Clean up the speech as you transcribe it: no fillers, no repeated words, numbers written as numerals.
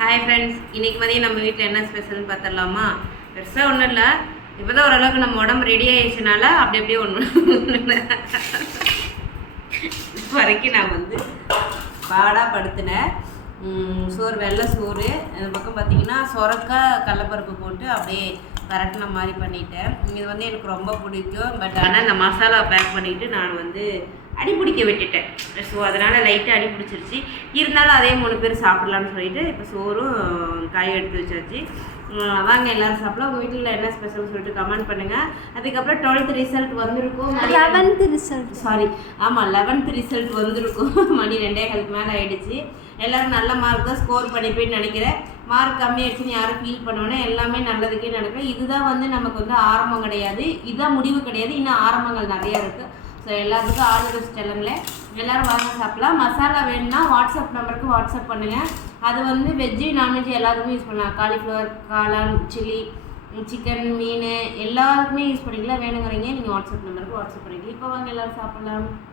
Hi friends, இன்றைக்கி மதியம் நம்ம வீட்டில் என்ன ஸ்பெஷல்னு பார்த்துடலாமா? பெருசாக ஒன்றும் இல்லை, இப்போ தான் ஓரளவுக்கு நம்ம உடம்பு ரெடி ஆகிடுச்சுனால அப்படி அப்படியே ஒன்று வரைக்கும் நான் வந்து பாடாக படுத்தினேன். சோறு, வெள்ளை சோறு, அந்த பக்கம் பார்த்திங்கன்னா சொரக்காய் கடலப்பருப்பு போட்டு அப்படியே கரெக்டான மாதிரி பண்ணிட்டேன். இது வந்து எனக்கு ரொம்ப பிடிக்கும். பட் ஆனால் இந்த மசாலா பேக் பண்ணிவிட்டு நான் வந்து அடி பிடிக்க விட்டுட்டேன். ஸோ அதனால் லைட்டாக அடி பிடிச்சிருச்சு. இருந்தாலும் அதே 3 பேர் சாப்பிட்லான்னு சொல்லிட்டு இப்போ சோறும் காயும் எடுத்து வச்சாச்சு. வாங்க எல்லோரும் சாப்பிடலாம். உங்கள் வீட்டில் என்ன ஸ்பெஷல்னு சொல்லிட்டு கமெண்ட் பண்ணுங்கள். அதுக்கப்புறம் 12th ரிசல்ட் வந்திருக்கும். 11th ரிசல்ட் ஆமாம் 11th ரிசல்ட் வந்திருக்கும். மணி 2:15 மேலே ஆகிடுச்சு. எல்லோரும் நல்ல மார்க் தான் ஸ்கோர் பண்ணிப்பேன்னு நினைக்கிறேன். மார்க் கம்மியாகிடுச்சுன்னு யாரும் ஃபீல் பண்ணுவேன்னா எல்லாமே நல்லதுக்கே நடக்கும். இதுதான் வந்து நமக்கு வந்து ஆரம்பம் கிடையாது, இதுதான் முடிவு கிடையாது, இன்னும் ஆரம்பங்கள் நிறையா இருக்குது. ஸோ எல்லாத்துக்கும் ஆல் தி பெஸ்ட் சொல்லுங்களேன். எல்லோரும் வாங்க சாப்பிட்லாம். மசாலா வேணும்னா வாட்ஸ்அப் நம்பருக்கு வாட்ஸ்அப் பண்ணுங்கள். அது வந்து வெஜ்ஜு நான்வெஜ்ஜு எல்லாத்துக்குமே யூஸ் பண்ணலாம். காலிஃப்ளவர், காளான், சில்லி, சிக்கன், மீன் எல்லாருக்குமே யூஸ் பண்ணிக்கலாம். வேணுங்கிறீங்க நீங்கள் வாட்ஸ்அப் நம்பருக்கு வாட்ஸ்அப் பண்ணிக்கலாம். இப்போ வாங்க எல்லோரும் சாப்பிட்லாம்.